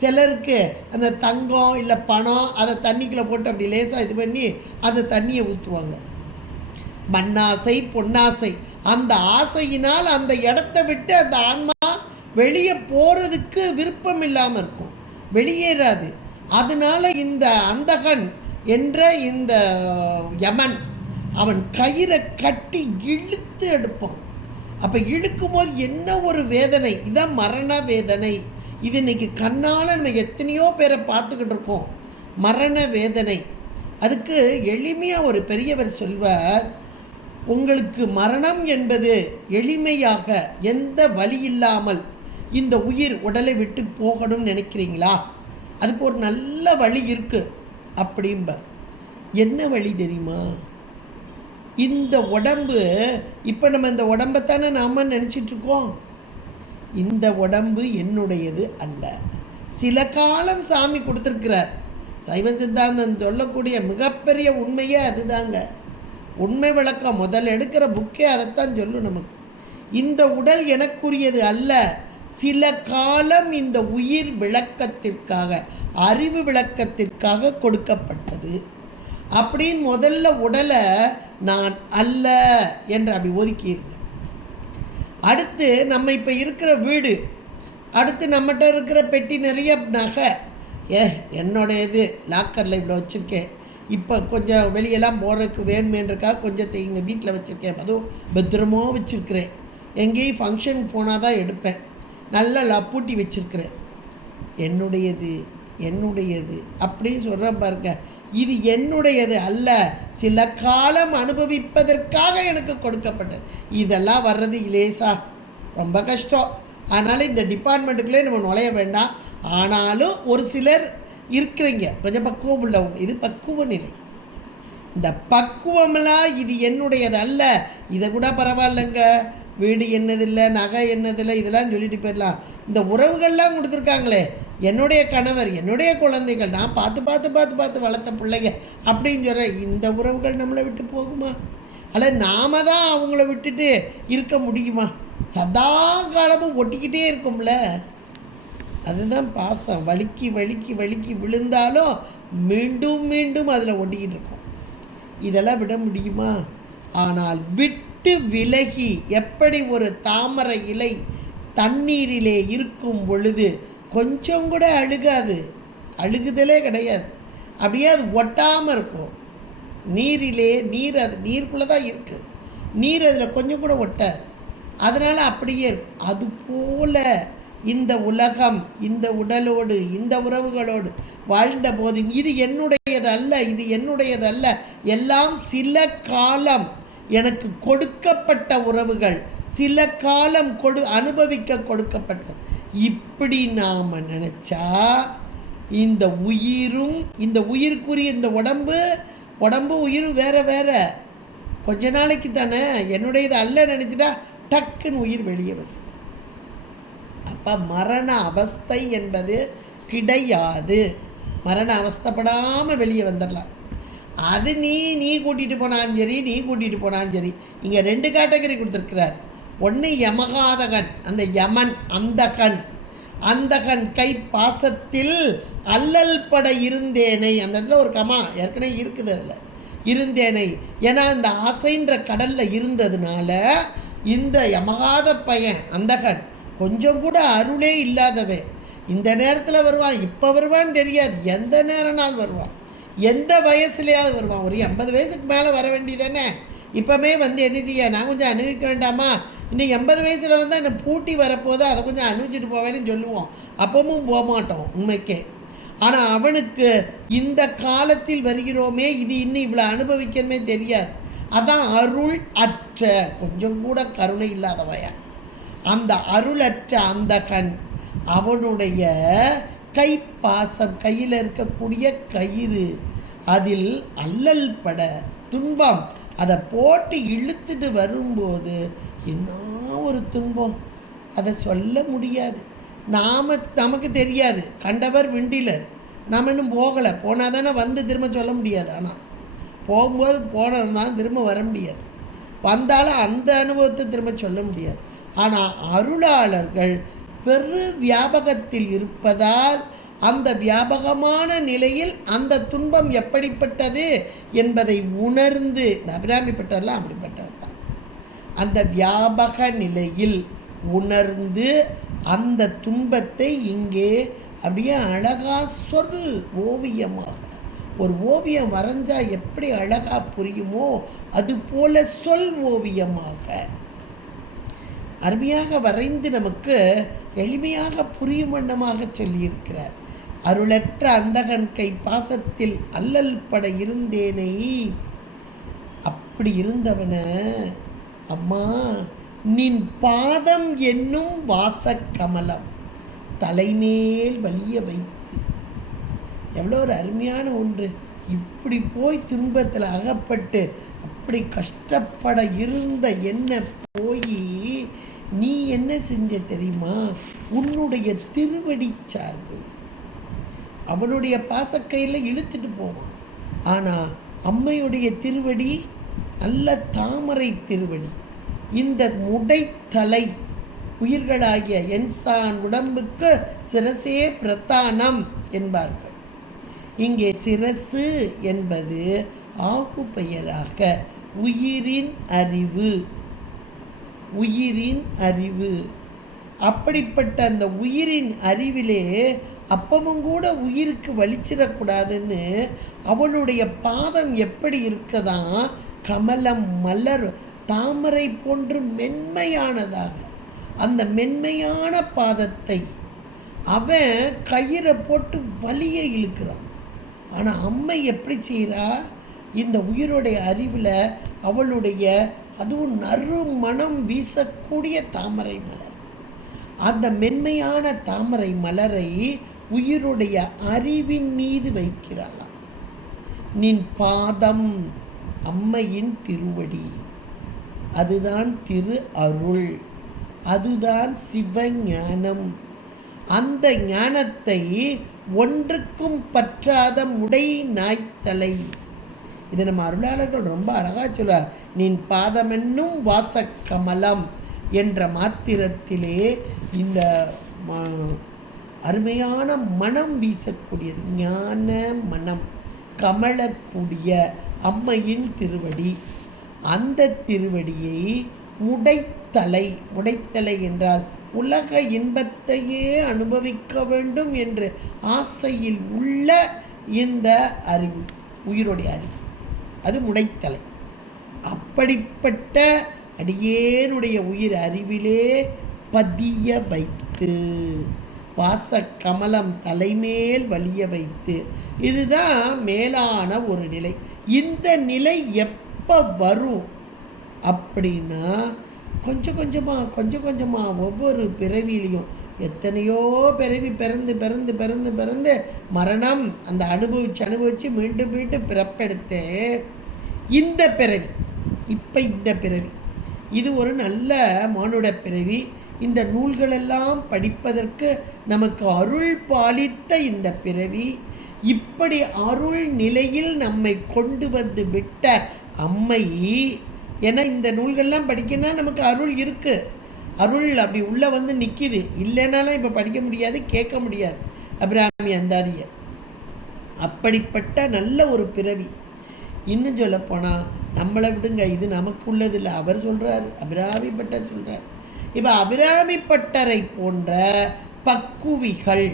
சிலருக்கு அந்த தங்கம் இல்லை பணம், அதை தண்ணிக்குள்ளே போட்டு அப்படி லேசாக இது பண்ணி அந்த தண்ணியை ஊற்றுவாங்க. மண்ணாசை, பொன்னாசை. அந்த ஆசையினால் அந்த இடத்த விட்டு அந்த ஆன்மா வெளியே போகிறதுக்கு விருப்பம் இல்லாமல் இருக்கும், வெளியேறாது. அதனால இந்த அந்தகன் என்ற இந்த யமன் அவன் கயிறை கட்டி இழுத்து எடுப்பான். அப்போ இழுக்கும் போது என்ன ஒரு வேதனை! இதான் மரண வேதனை. இது இன்னைக்கு கண்ணால் நம்ம எத்தனையோ பேரை பார்த்துக்கிட்டு இருக்கோம். மரண வேதனை. அதுக்கு எளிமையாக ஒரு பெரியவர் சொல்வார், உங்களுக்கு மரணம் என்பது எளிமையாக எந்த வலி இல்லாமல் இந்த உயிர் உடலை விட்டு போகணும்னு நினைக்கிறீங்களா? அதுக்கு ஒரு நல்ல வழி இருக்குது அப்படிம்ப. என்ன வழி தெரியுமா? இந்த உடம்பு, இப்போ நம்ம இந்த உடம்பைத்தானே நாம் நினச்சிட்ருக்கோம். இந்த உடம்பு என்னுடையது அல்ல. சில காலம் சாமி கொடுத்துருக்கிறார், சைவ சித்தாந்தம் சொல்லக்கூடிய மிகப்பெரிய உண்மையே அதுதாங்க. உண்மை விளக்கம் முதல்ல எடுக்கிற புக்கே அதைத்தான் சொல்லும் நமக்கு. இந்த உடல் எனக்குரியது அல்ல, சில காலம் இந்த உயிர் விளக்கத்திற்காக, அறிவு விளக்கத்திற்காக கொடுக்கப்பட்டது அப்படின்னு முதல்ல உடலை நான் அல்ல என்று அப்படி ஒதுக்கியிருங்க. அடுத்து நம்ம இப்போ இருக்கிற வீடு, அடுத்து நம்மகிட்ட இருக்கிற பெட்டி நிறைய நகை, என்னோடையது லாக்கரில் இவ்வளோ வச்சுருக்கேன், இப்போ கொஞ்சம் வெளியெல்லாம் போகிறதுக்கு வேணுமேன்றக்காக கொஞ்சத்தை இங்கே வீட்டில் வச்சுருக்கேன், அதுவும் பத்திரமாக வச்சுருக்கிறேன், எங்கேயும் ஃபங்க்ஷனுக்கு போனால் தான் எடுப்பேன், நல்லா பூட்டி வச்சுருக்கிறேன், என்னுடையது என்னுடையது அப்படின்னு சொல்கிறேன் பாருங்க. இது என்னுடையது அல்ல, சில காலம் அனுபவிப்பதற்காக எனக்கு கொடுக்கப்பட்டது. இதெல்லாம் வர்றது லேசா ரொம்ப கஷ்டம். அதனால் இந்த டிபார்ட்மெண்ட்டுக்குள்ளே நம்ம நுழைய வேண்டாம். ஆனாலும் ஒரு சிலர் இருக்கிறீங்க கொஞ்சம் பக்குவம் உள்ளவங்க, இது பக்குவ நிலை. இந்த பக்குவமெல்லாம் இது என்னுடையது அல்ல, இதை கூட பரவாயில்லைங்க, வீடு என்னதில்லை, நகை என்னதில்லை, இதெல்லாம் சொல்லிட்டு போயிடலாம். இந்த உறவுகள்லாம் கொடுத்துருக்காங்களே, என்னுடைய கணவர், என்னுடைய குழந்தைகள், நான் பார்த்து பார்த்து பார்த்து பார்த்து வளர்த்த பிள்ளைங்க அப்படின்னு சொல்கிற இந்த உறவுகள் நம்மளை விட்டு போகுமா? அல்ல நாம தான் அவங்கள விட்டுட்டு இருக்க முடியுமா? சதா காலமும் ஒட்டிக்கிட்டே இருக்கும்ல. அதுதான் பாசம். வலிக்கி வலிக்கி வலிக்கி விழுந்தாலும் மீண்டும் மீண்டும் அதில் ஒட்டிக்கிட்டு இருக்கும். இதெல்லாம் விட முடியுமா? ஆனால் விட்டு விலகி, எப்படி ஒரு தாமரை இலை தண்ணீரிலே இருக்கும் பொழுது கொஞ்சம் கூட அழுகாது, அழுகுதலே கிடையாது, அப்படியே அது ஒட்டாமல் இருக்கும். நீரிலே அது நீருக்குள்ளே தான் இருக்குது, நீர் அதில் கொஞ்சம் கூட ஒட்டாது, அதனால் அப்படியே இருக்கும். அதுபோல இந்த உலகம், இந்த உடலோடு, இந்த உறவுகளோடு வாழ்ந்த போது இது என்னுடையது அல்ல, இது என்னுடையது அல்ல, எல்லாம் சில காலம் எனக்கு கொடுக்கப்பட்ட உறவுகள், சில காலம் அனுபவிக்க கொடுக்கப்பட்ட. இப்படி நாம் நினச்சா இந்த உயிரும், இந்த உயிருக்குரிய இந்த உடம்பு உயிரும் வேற வேற. கொஞ்ச நாளைக்கு தானே, என்னுடையது அல்ல நினச்சிட்டா டக்குன்னு உயிர் வெளியே வருது. அப்போ மரண அவஸ்தை என்பது கிடையாது. மரண அவஸ்தைப்படாமல் வெளியே வந்துடலாம். அது நீ கூட்டிகிட்டு போனாலும் சரி, நீ கூட்டிகிட்டு போனாலும் சரி. இங்கே 2 கேட்டகரி கொடுத்துருக்கிறார். ஒன்று யமகாதகன், அந்த யமன் அந்தகன், அந்தகன் கை பாசத்தில் அல்லல் பட இருந்தேனை, அந்த இடத்துல ஒரு கமா ஏற்கனவே இருக்குது, அதில் இருந்தேனை. ஏன்னா இந்த ஆசைன்ற கடலில் இருந்ததுனால இந்த யமகாத பையன் அந்தகன் கொஞ்சம் கூட அருளே இல்லாதவன் இந்த நேரத்தில் வருவான். இப்போ வருவான்னு தெரியாது, எந்த நேரம்னாலும் வருவான், எந்த வயசுலையாவது வருவான். ஒரு 80 வயசுக்கு மேலே வர வேண்டியதானே. இப்போவே வந்து என்ன செய்ய, நான் கொஞ்சம் அனுபவிக்க வேண்டாமா, இன்னும் 80 வயசில் வந்தால் என்னை பூட்டி வரப்போது, அதை கொஞ்சம் அனுபவிச்சுட்டு போவேன்னு சொல்லுவோம். அப்பவும் போக மாட்டோம் உண்மைக்கே. ஆனால் அவனுக்கு இந்த காலத்தில் வருகிறோமே, இது இன்னும் இவ்வளோ அனுபவிக்கணுமே தெரியாது. அதான் அருள் அற்ற, கொஞ்சம் கூட கருணை இல்லாதவையா அந்த அருளற்ற அந்தகன். அவனுடைய கைப்பாசம், கையில் இருக்கக்கூடிய கயிறு, அதில் அல்லல் பட துன்பம், அதை போட்டு இழுத்துட்டு வரும்போது என்ன ஒரு துன்பம், அதை சொல்ல முடியாது. நமக்கு தெரியாது, கண்டவர் விண்டிலர், நாம் இன்னும் போகலை, போனால் தானே வந்து திரும்ப சொல்ல முடியாது. ஆனால் போகும்போது போனோம்னா திரும்ப வர முடியாது, வந்தாலும் அந்த அனுபவத்தை திரும்ப சொல்ல முடியாது. ஆனால் அருளாளர்கள் பெரு வியாபகத்தில் இருப்பதால் அந்த வியாபகமான நிலையில் அந்த துன்பம் எப்படிப்பட்டது என்பதை உணர்ந்து, இந்த அபிராமிப்பட்டவர்லாம் அப்படிப்பட்டவர் தான். அந்த வியாபக நிலையில் உணர்ந்து அந்த துன்பத்தை இங்கே அப்படியே அழகாக சொல் ஓவியமாக, ஒரு ஓவியம் வரைஞ்சால் எப்படி அழகாக புரியுமோ அதுபோல சொல் ஓவியமாக அருமையாக வரைந்து நமக்கு எளிமையாக புரியும் வண்ணமாக சொல்லியிருக்கிறார். அருளற்ற அந்தகன் கை பாசத்தில் அல்லல் பட இருந்தேனை. அப்படி இருந்தவன அம்மா நின் பாதம் என்னும் வாசக்கமலம் தலைமேல் வலிய வைத்து. எவ்வளோ ஒரு அருமையான ஒன்று. இப்படி போய் துன்பத்தில் அகப்பட்டு அப்படி கஷ்டப்பட இருந்த என்ன போய் நீ என்ன செஞ்ச தெரியுமா? உன்னுடைய திருவடி சார்பு, அவனுடைய பாசக்கையில் இழுத்துட்டு போவான். ஆனால் அம்மையுடைய திருவடி நல்ல தாமரை திருவடி. இந்த முடைத்தலை உயிர்களாகிய என்சான் உடம்புக்கு சிரசே பிரதானம் என்பார்கள். இங்கே சிரசு என்பது ஆகு பெயராக உயிரின் அறிவு, உயிரின் அறிவு. அப்படிப்பட்ட அந்த உயிரின் அறிவிலே அப்பமும் கூட உயிருக்கு வலிச்சிடக்கூடாதுன்னு அவளுடைய பாதம் எப்படி இருக்கதான், கமலம் மலர் தாமரை போன்று மென்மையானதாக அந்த மென்மையான பாதத்தை அவன் கயிறை போட்டு வலிய இழுக்கிறான். ஆனால் அம்மை எப்படி செய்கிறா, இந்த உயிரோடைய அறிவில் அவளுடைய அதுவும் நறுமணம் வீசக்கூடிய தாமரை மலர், அந்த மென்மையான தாமரை மலரை உயிருடைய அறிவின் மீது வைக்கிறாளாம். நின் பாதம் அம்மையின் திருவடி, அதுதான் திரு அருள், அதுதான் சிவஞானம். அந்த ஞானத்தை ஒன்றுக்கும் பற்றாத முடை நாய்த்தலை. இதை நம்ம அருளாளர்கள் ரொம்ப அழகாக சொல்லுவார். நின் பாதமென்னும் வாசக்கமலம் என்ற மாத்திரத்திலே இந்த அருமையான மனம் வீசக்கூடியது ஞான மனம் கமலக்கூடிய அம்மையின் திருவடி. அந்த திருவடியை முடைத்தலை, முடைத்தலை என்றால் உலக இன்பத்தையே அனுபவிக்க வேண்டும் என்று ஆசையில் உள்ள இந்த அறிவு, உயிருடைய அறிவு, அது முடைத்தலை. அப்படிப்பட்ட அடியேனுடைய உயிர் அறிவிலே பதிய வைத்து வாசக்கமலம் தலைமேல் வலிய வைத்து, இதுதான் மேலான ஒரு நிலை. இந்த நிலை எப்போ வரும் அப்படின்னா, கொஞ்சம் கொஞ்சமாக ஒவ்வொரு பிறவிலையும் எத்தனையோ பிறவி பிறந்து மரணம் அந்த அனுபவித்து மீண்டும் பிறப்பெடுத்து இந்த பிறவி, இப்போ இந்த பிறவி இது ஒரு நல்ல மானுட பிறவி. இந்த நூல்களெல்லாம் படிப்பதற்கு நமக்கு அருள் பாலித்த இந்த பிறவி, இப்படி அருள் நிலையில் நம்மை கொண்டு வந்து விட்ட அம்மை. ஏன்னா இந்த நூல்கள்லாம் படிக்கணும்னா நமக்கு அருள் இருக்குது, அருள் அப்படி உள்ளே வந்து நிற்கிது. இல்லைனாலும் இப்போ படிக்க முடியாது, கேட்க முடியாது அபிராமி அந்தாதியை. அப்படிப்பட்ட நல்ல ஒரு பிறவி. இன்னும் சொல்லப்போனால் நம்மளை விடுங்க, இது நமக்கு உள்ளதில்லை, அவர் சொல்கிறார், அபிராமி பட்டர் சொல்கிறார். இப்போ அபிராமி பட்டரை போன்ற பக்குவிகள்,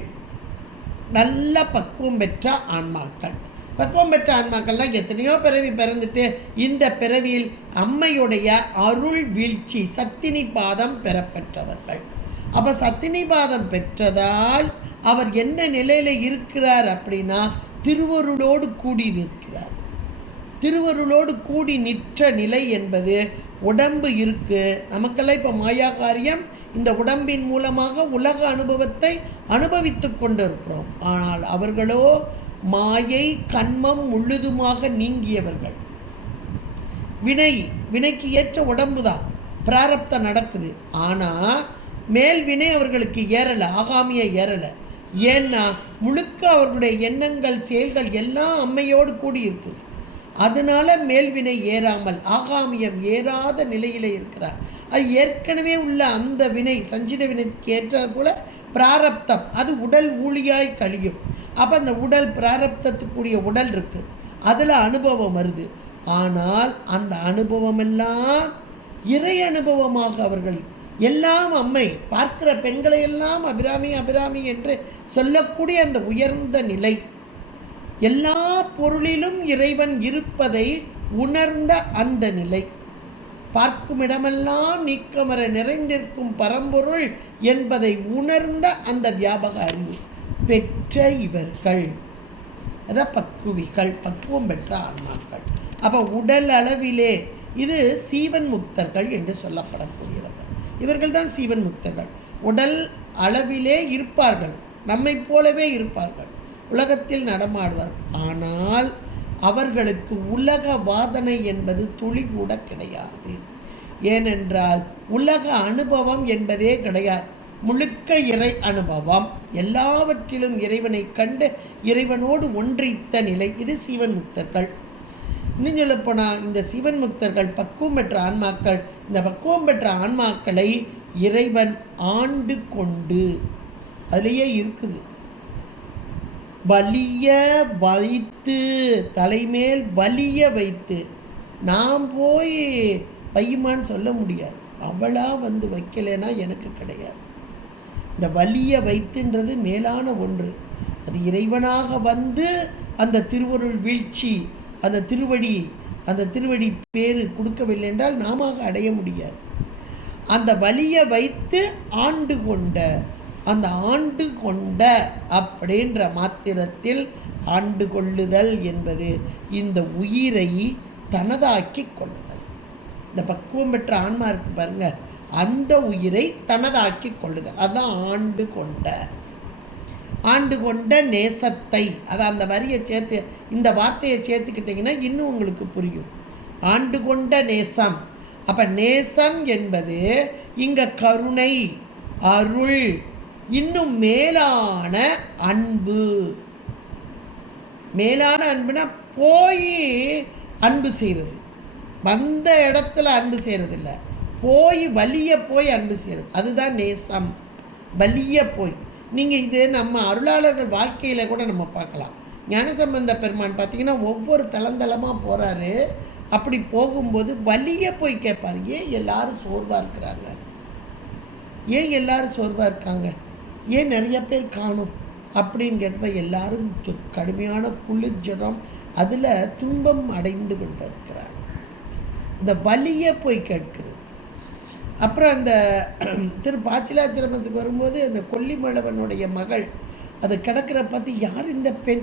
நல்ல பக்குவம் பெற்ற ஆன்மாக்கள், பக்குவம் பெற்ற ஆன்மாக்கள் தான் எத்தனையோ பிறவி பிறந்துட்டு இந்த பிறவியில் அம்மையுடைய அருள் வீழ்ச்சி சத்தினி பாதம் பெறப்பெற்றவர்கள். அப்போ சத்தினி பாதம் பெற்றதால் அவர் என்ன நிலையில் இருக்கிறார் அப்படின்னா, திருவருளோடு கூடி நிற்கிறார். திருவருளோடு கூடி நிற்ற நிலை என்பது உடம்பு இருக்குது நமக்கெல்லாம். இப்போ மாயா காரியம், இந்த உடம்பின் மூலமாக உலக அனுபவத்தை அனுபவித்து கொண்டு இருக்கிறோம். ஆனால் அவர்களோ மாயை கண்மம் முழுதுமாக நீங்கியவர்கள். வினைக்கு ஏற்ற உடம்பு தான், பிராரப்தம் நடக்குது. ஆனால் மேல் வினை அவர்களுக்கு ஏறலை, ஆகாமிய ஏறலை. ஏன்னா முழுக்க அவர்களுடைய எண்ணங்கள் செயல்கள் எல்லாம் அம்மையோடு கூடி இருக்குது. அதனால மேல்வினை ஏறாமல் ஆகாமியம் ஏறாத நிலையில் இருக்கிறார். அது ஏற்கனவே உள்ள அந்த வினை சஞ்சித வினைக்கு ஏற்றார் போல பிராரப்தம், அது உடல் ஊழியாய் கழியும். அப்போ அந்த உடல் பிராரப்தத்துக்குரிய உடல் இருக்குது, அதில் அனுபவம் வருது. ஆனால் அந்த அனுபவமெல்லாம் இறை அனுபவமாக அவர்கள் எல்லாம் அம்மை பார்க்கிற பெண்களை எல்லாம் அபிராமி அபிராமி என்று சொல்லக்கூடிய அந்த உயர்ந்த நிலை, எல்லா பொருளிலும் இறைவன் இருப்பதை உணர்ந்த அந்த நிலை, பார்க்கும் இடமெல்லாம் நீக்கமர நிறைந்திருக்கும் பரம்பொருள் என்பதை உணர்ந்த அந்த வியாபக அறிவு பெற்ற இவர்கள், அதான் பக்குவிகள், பக்குவம் பெற்ற ஆன்மாக்கள். அப்போ உடல் அளவிலே இது சீவன் முக்தர்கள் என்று சொல்லப்படக்கூடியவர்கள். இவர்கள் தான் சீவன் முக்தர்கள். உடல் அளவிலே இருப்பார்கள், நம்மை போலவே இருப்பார்கள், உலகத்தில் நடமாடுவார். ஆனால் அவர்களுக்கு உலக வாதனை என்பது துளி கூட கிடையாது. ஏனென்றால் உலக அனுபவம் என்பதே கிடையாது. முழுக்க இறை அனுபவம், எல்லாவற்றிலும் இறைவனை கண்டு இறைவனோடு ஒன்றித்த நிலை. இது சீவன் முக்தர்கள். இன்னும் சொல்லப்போனால் இந்த சீவன் முக்தர்கள் பக்குவம் பெற்ற ஆன்மாக்கள். இந்த பக்குவம் பெற்ற ஆன்மாக்களை இறைவன் ஆண்டு கொண்டு, அதிலேயே இருக்குது, வலிய வைத்து, தலைமேல் வலிய வைத்து. நான் போய் வையுமான்னு சொல்ல முடியாது, அவளா வந்து வைக்கலைன்னா எனக்கு கிடையாது. இந்த வலிய வைத்துன்றது மேலான ஒன்று. அது இறைவனாக வந்து அந்த திருவருள் வீழ்ச்சி, அந்த திருவடி பேரு கொடுக்கவில்லை என்றால் நாம அடைய முடியாது. அந்த வலிய வைத்து ஆண்டு கொண்ட, அந்த ஆண்டு கொண்ட அப்படின்ற மாத்திரத்தில் ஆண்டு கொள்ளுதல் என்பது இந்த உயிரை தனதாக்கி கொள்ளுதல். இந்த பக்குவம் பெற்ற ஆன்மா இருக்கு பாருங்க, அந்த உயிரை தனதாக்கி கொள்ளுதல், அதுதான் ஆண்டு கொண்ட. ஆண்டு கொண்ட நேசத்தை, அதை அந்த வரியை சேர்த்து, இந்த வார்த்தையை சேர்த்துக்கிட்டிங்கன்னா இன்னும் உங்களுக்கு புரியும். ஆண்டு கொண்ட நேசம். அப்போ நேசம் என்பது இங்கே கருணை, அருள், இன்னும் மேலான அன்பு. மேலான அன்புனா போய் அன்பு செய்கிறது, வந்த இடத்துல அன்பு செய்கிறது இல்லை, போய் வலிய போய் அன்பு செய்கிறது, அதுதான் நேசம். வலிய போய். நீங்கள் இது நம்ம அருளாளர்கள் வாழ்க்கையில் கூட நம்ம பார்க்கலாம். ஞானசம்பந்த பெருமான் பார்த்தீங்கன்னா ஒவ்வொரு தளந்தளமாக போகிறாரு. அப்படி போகும்போது வலிய போய் கேட்பார், ஏன் எல்லாரும் சோர்வாக இருக்கிறாங்க, ஏன் எல்லாரும் சோர்வாக இருக்காங்க, ஏன் நிறைய பேர் காணும் அப்படின்னு கேட்ப, எல்லாரும் கடுமையான குளிர் ஜுரம், அதில் துன்பம் அடைந்து கொண்டு இருக்கிறார். இந்த வலிய போய் கேட்கிறது. அப்புறம் அந்த திரு பாச்சிலாச்சிரமத்துக்கு வரும்போது அந்த கொல்லிமலவனுடைய மகள் அது கிடக்கிற பார்த்து, யார் இந்த பெண்,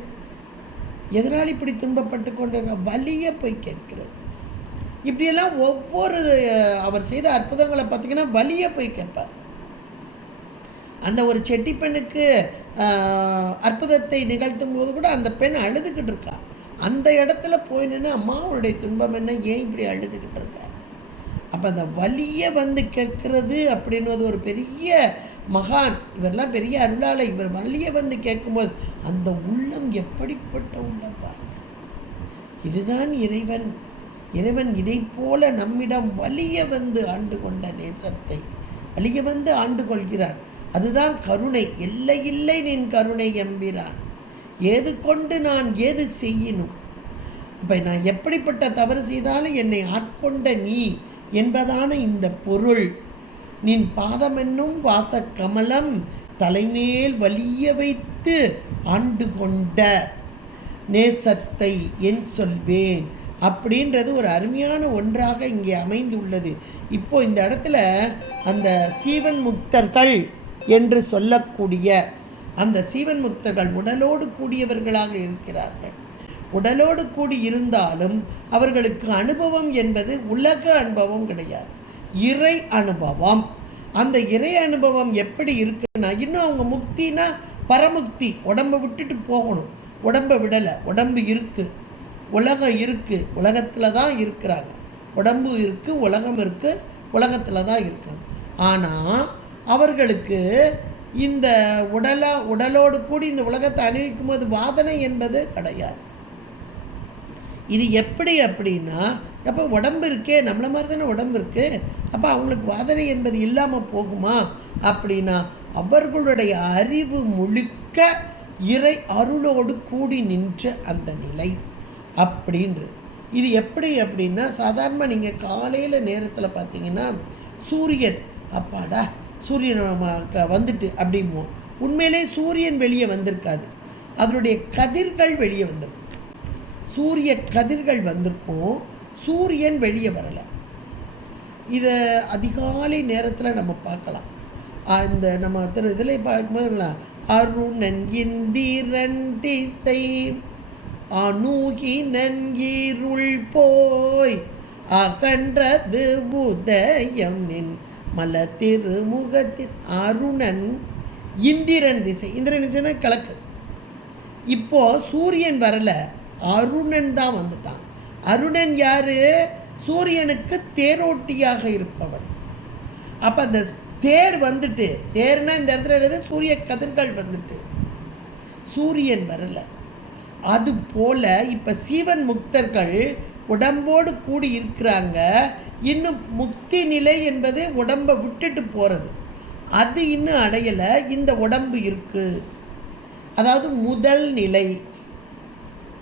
எதனால் இப்படி துன்பப்பட்டு கொண்டு வலிய போய் கேட்கிறது. இப்படியெல்லாம் ஒவ்வொரு அவர் செய்த அற்புதங்களை பார்த்திங்கன்னா வலிய போய் கேட்பார். அந்த ஒரு செட்டி பெண்ணுக்கு அற்புதத்தை நிகழ்த்தும் போது கூட அந்த பெண் அழுதுகிட்டு இருக்கா. அந்த இடத்துல போய் நின்று, அம்மா அவருடைய துன்பம் என்ன, ஏன் இப்படி அழுதுகிட்டு இருக்கா. அப்போ அந்த வலிய வந்து கேட்கறது அப்படின்றது ஒரு பெரிய மகான். இவரெல்லாம் பெரிய அருளாளர். இவர் வலிய வந்து கேட்கும்போது அந்த உள்ளம் எப்படிப்பட்ட உள்ளம் பாருங்க. இதுதான் இறைவன். இறைவன் இதை போல நம்மிடம் வலிய வந்து ஆண்டு கொண்ட நேசத்தை வலிய வந்து ஆண்டு கொள்கிறான். அதுதான் கருணை. எல்லை இல்லை நின் கருணை எம்பிரான், ஏது கொண்டு நான் ஏது செய்யணும். அப்போ நான் எப்படிப்பட்ட தவறு செய்தாலும் என்னை ஆட்கொண்ட நீ என்பதான இந்த பொருள். நின் பாதமென்னும் வாச கமலம் தலைமேல் வலிய வைத்து ஆண்டு கொண்ட நேசத்தை என் சொல்வேன் அப்படின்றது ஒரு அருமையான ஒன்றாக இங்கே அமைந்துள்ளது. இப்போ இந்த இடத்துல அந்த சீவன் முக்தர்கள் என்று சொல்லக்கூடிய அந்த சீவன் முக்தர்கள் உடலோடு கூடியவர்களாக இருக்கிறார்கள். உடலோடு கூடி இருந்தாலும் அவர்களுக்கு அனுபவம் என்பது உலக அனுபவம் கிடையாது, இறை அனுபவம். அந்த இறை அனுபவம் எப்படி இருக்குன்னா, இன்னும் அவங்க முக்தினா பரமுக்தி, உடம்பை விட்டுட்டு போகணும். உடம்பை விடலை, உடம்பு இருக்குது, உலகம் இருக்குது, உலகத்தில் தான் இருக்கிறாங்க. உடம்பு இருக்குது, உலகம் இருக்குது, உலகத்தில் தான் இருக்காங்க. ஆனால் அவர்களுக்கு இந்த உடலோடு கூடி இந்த உலகத்தை அணிவிக்கும் போது வாதனை என்பது கிடையாது. இது எப்படி அப்படின்னா, அப்போ உடம்பு இருக்கே, நம்மளை மாதிரி தானே உடம்பு இருக்குது, அப்போ அவங்களுக்கு வாதனை என்பது இல்லாமல் போகுமா அப்படின்னா, அவர்களுடைய அறிவு முழுக்க இறை அருளோடு கூடி நின்ற அந்த நிலை அப்படின்றது. இது எப்படி அப்படின்னா, சாதாரணமாக நீங்கள் காலையில் நேரத்தில் பார்த்தீங்கன்னா சூரியன், அப்பாடா சூரியன் வந்துட்டு அப்படிமோ, உண்மையிலே சூரியன் வெளியே வந்திருக்காது, அதனுடைய கதிர்கள் வெளியே வந்திருக்கும். சூரிய கதிர்கள் வந்திருக்கும், சூரியன் வெளியே வரலை. இதை அதிகாலை நேரத்தில் நம்ம பார்க்கலாம். இந்த நம்ம இதில் பார்க்கும்போது, அருணன் இந்திரன் திசை அணுகினன் இருள் போய் அகன்றது உதயம் நின் மல திருமுகத்தின். அருணன் இந்திரன் திசை, இந்திரன் திசைனா கிழக்கு. இப்போ சூரியன் வரல, அருணன் தான் வந்துட்டான். அருணன் யாரு? சூரியனுக்கு தேரோட்டியாக இருப்பவன். அப்போ அந்த தேர் வந்துட்டு, தேர்னா இந்த இடத்துல எழுது சூரிய கதிர்கள் வந்துட்டு, சூரியன் வரலை. அது போல இப்போ சீவன் முக்தர்கள் உடம்போடு கூடி இருக்கிறாங்க. இன்னும் முக்தி நிலை என்பது உடம்பை விட்டுட்டு போகிறது, அது இன்னும் அடையலை. இந்த உடம்பு இருக்குது, அதாவது முதல் நிலை.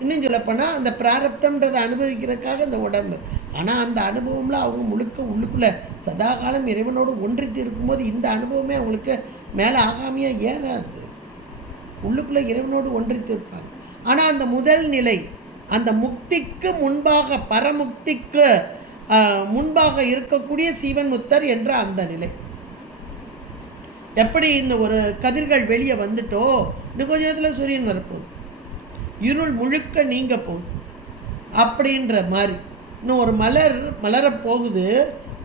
இன்னும் சொல்லப்போனால் அந்த பிராரப்தம்ன்றதை அனுபவிக்கிறதுக்காக இந்த உடம்பு. ஆனால் அந்த அனுபவம்ல அவங்க முழுக்க உள்ளுக்குள்ளே சதாகாலம் இறைவனோடு ஒன்றித்து இருக்கும்போது இந்த அனுபவமே அவங்களுக்கு மேலே ஆகாமையாக ஏறாது. உள்ளுக்குள்ளே இறைவனோடு ஒன்றித்து இருப்பாங்க. ஆனால் அந்த முதல் நிலை, அந்த முக்திக்கு முன்பாக, பரமுக்திக்கு முன்பாக இருக்கக்கூடிய சீவன் முக்தர் என்ற அந்த நிலை. எப்படி இந்த ஒரு கதிர்கள் வெளியே வந்துட்டோ, இன்னும் கொஞ்ச நேரத்தில் சூரியன் வரப்போகுது, இருள் முழுக்க நீங்க போகுது அப்படின்ற மாதிரி. இன்னும் ஒரு மலரப்போகுது.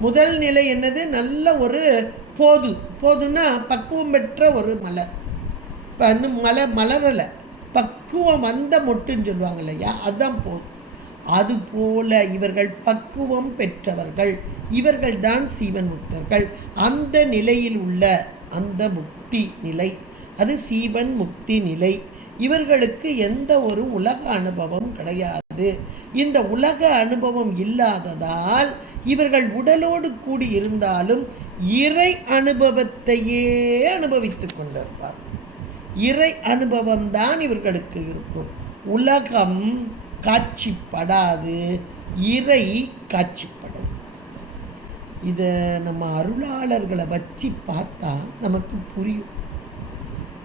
முதல் நிலை என்னது? நல்ல ஒரு போதுன்னா பக்குவம் பெற்ற ஒரு மலர். இப்போ இன்னும் மலரலை, பக்குவம் வந்த மொட்டுன்னு சொல்லுவாங்க இல்லையா, அதுதான் போதும். அதுபோல இவர்கள் பக்குவம் பெற்றவர்கள், இவர்கள் தான் சீவன் முக்தர்கள். அந்த நிலையில் உள்ள அந்த முக்தி நிலை, அது சீவன் முக்தி நிலை. இவர்களுக்கு எந்த ஒரு உலக அனுபவம் கிடையாது. இந்த உலக அனுபவம் இல்லாததால் இவர்கள் உடலோடு கூடி இருந்தாலும் இறை அனுபவத்தையே அனுபவித்து கொண்டிருப்பார். இறை அனுபவம்தான் இவர்களுக்கு இருக்கும். உலகம் காட்சிப்படாது, இறை காட்சிப்படும். இதை நம்ம அருளாளர்களை வச்சு பார்த்தா நமக்கு புரியும்.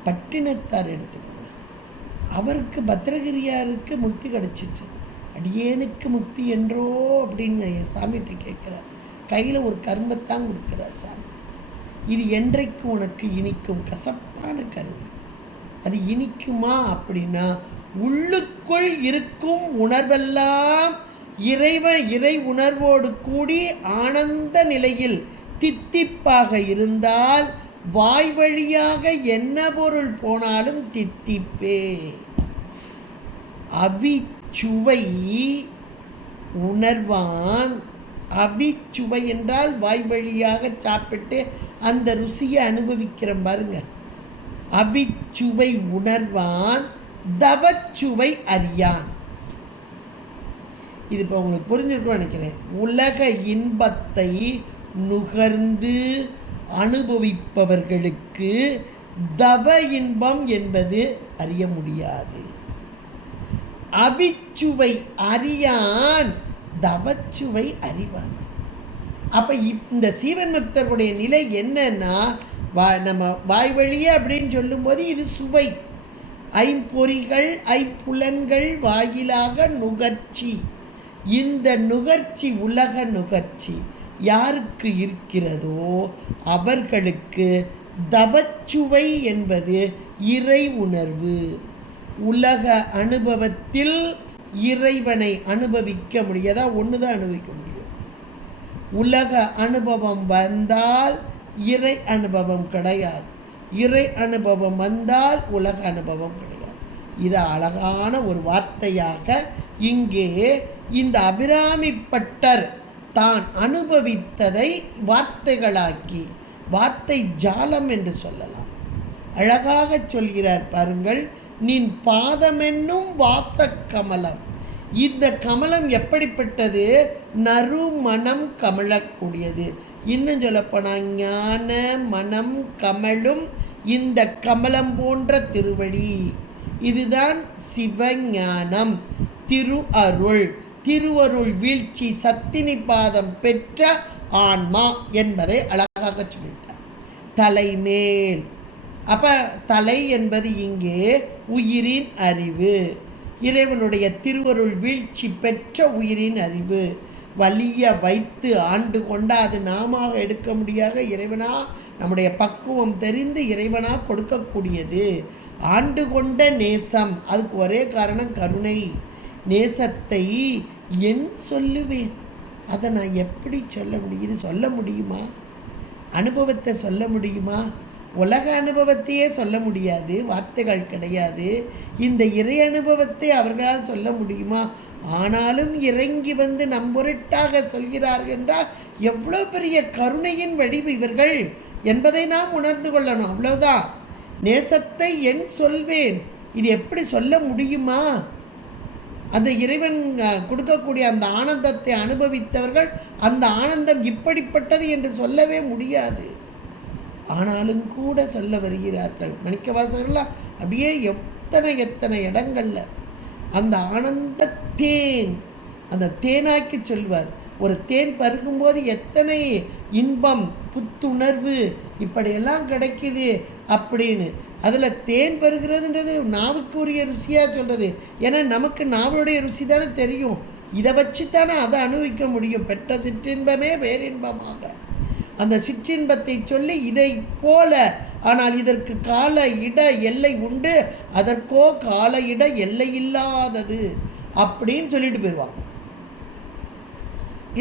பட்டினத்தார் எடுத்துக்கோங்க, அவருக்கு பத்திரகிரியாருக்கு முக்தி கிடச்சிட்டு, அடியேனுக்கு முக்தி என்றோ அப்படின்னு சாமிகிட்ட கேட்குறார். கையில் ஒரு கரும்பத்தான் கொடுக்குறார் சாமி. இது என்றைக்கு உனக்கு இனிக்கும்? கசப்பான கரும்பு, அது இனிக்குமா அப்படின்னா, உள்ளுக்குள் இருக்கும் உணர்வெல்லாம் இறை உணர்வோடு கூடி ஆனந்த நிலையில் தித்திப்பாக இருந்தால் வாய் வழியாக என்ன பொருள் போனாலும் தித்திப்பே. அவிச்சுவை உணர்வான். அவிச்சுவை என்றால் வாய் வழியாக சாப்பிட்டு அந்த ருசியை அனுபவிக்கிறோம் பாருங்க. அவிச்சுவை உணர்வான், தவச்சுவை அறியான். இது இப்போ உங்களுக்கு புரிஞ்சிருக்கும்னு நினைக்கிறேன். உலக இன்பத்தை நுகர்ந்து அனுபவிப்பவர்களுக்கு தவ இன்பம் என்பது அறிய முடியாது. அவிச்சுவை அறியான், தவச்சுவை அறிவான். அப்போ இந்த சீவன் முக்தர்களுடைய நிலை என்னன்னா, நம்ம வாய் வழியே அப்படின்னு சொல்லும்போது இது சுவை, ஐம்பொறிகள் ஐம்புலன்கள் வாயிலாக நுகர்ச்சி. இந்த நுகர்ச்சி உலக நுகர்ச்சி யாருக்கு இருக்கிறதோ அவர்களுக்கு தவச்சுவை என்பது இறை உணர்வு. உலக அனுபவத்தில் இறைவனை அனுபவிக்க முடியாதா? ஒன்று தான் அனுபவிக்க முடியும். உலக அனுபவம் வந்தால் இறை அனுபவம் கிடையாது, இறை அனுபவம் வந்தால் உலக அனுபவம் கிடையாது. இது அழகான ஒரு வார்த்தையாக இங்கே இந்த அபிராமிப்பட்டர் தான் அனுபவித்ததை வார்த்தைகளாக்கி, வார்த்தை ஜாலம் என்று சொல்லலாம், அழகாக சொல்கிறார் பாருங்கள். நின் பாதமென்னும் வாசக்கமலம். இந்த கமலம் எப்படிப்பட்டது? நறுமணம் கமழக்கூடியது. இன்னும் சொல்லப்போனால் ஞான மனம் கமலும் இந்த கமலம் போன்ற திருவடி. இதுதான் சிவஞானம், திருஅருள், திருவருள் வீழ்ச்சி, சத்தினி பாதம் பெற்ற ஆன்மா என்பதை அழகாக சொல்லிட்டார். தலைமேல். அப்போ தலை என்பது இங்கே உயிரின் அறிவு, இறைவனுடைய திருவருள் வீழ்ச்சி பெற்ற உயிரின் அறிவு. வலிய வைத்து ஆண்டு கொண்டா அது நாம எடுக்க முடியாத இறைவனா, நம்முடைய பக்குவம் தெரிந்து இறைவனா கொடுக்கக்கூடியது. ஆண்டு கொண்ட நேசம், அதுக்கு ஒரே காரணம் கருணை. நேசத்தை என் சொல்லுவேன், அதை நான் எப்படி சொல்ல முடியும்? இது சொல்ல முடியுமா? அனுபவத்தை சொல்ல முடியுமா? உலக அனுபவத்தையே சொல்ல முடியாது, வார்த்தைகள் கிடையாது. இந்த இறை அனுபவத்தை அவர்களால் சொல்ல முடியுமா? ஆனாலும் இறங்கி வந்து நம்பொருட்டாக சொல்கிறார்கள் என்றால் எவ்வளோ பெரிய கருணையின் வடிவு இவர்கள் என்பதை நாம் உணர்ந்து கொள்ளணும். அவ்வளோதான். நேசத்தை என் சொல்வேன், இது எப்படி சொல்ல முடியுமா? அந்த இறைவன் கொடுக்கக்கூடிய அந்த ஆனந்தத்தை அனுபவித்தவர்கள் அந்த ஆனந்தம் இப்படிப்பட்டது என்று சொல்லவே முடியாது. ஆனாலும் கூட சொல்ல வருகிறார்கள். மாணிக்கவாசகர்லாம் அப்படியே எத்தனை இடங்கள்ல அந்த ஆனந்த தேன், அந்த தேனாக்கி சொல்வார். ஒரு தேன் பருகும்போது எத்தனை இன்பம், புத்துணர்வு இப்படியெல்லாம் கிடைக்குது அப்படின்னு. அதில் தேன் பருகிறதுன்றது நாவுக்கு உரிய ருசியாக சொல்கிறது. ஏன்னா நமக்கு நாவுடைய ருசி தானே தெரியும். இதை வச்சு தானே அதை அனுபவிக்க முடியும். பெற்ற சிற்றின்பமே வேறின்பமாக அந்த சிற்றின்பத்தை சொல்லி இதை போல, ஆனால் இதற்கு கால இட எல்லை உண்டு, அதற்கோ கால இட எல்லை இல்லாதது அப்படின்னு சொல்லிட்டு போயிடுவாங்க.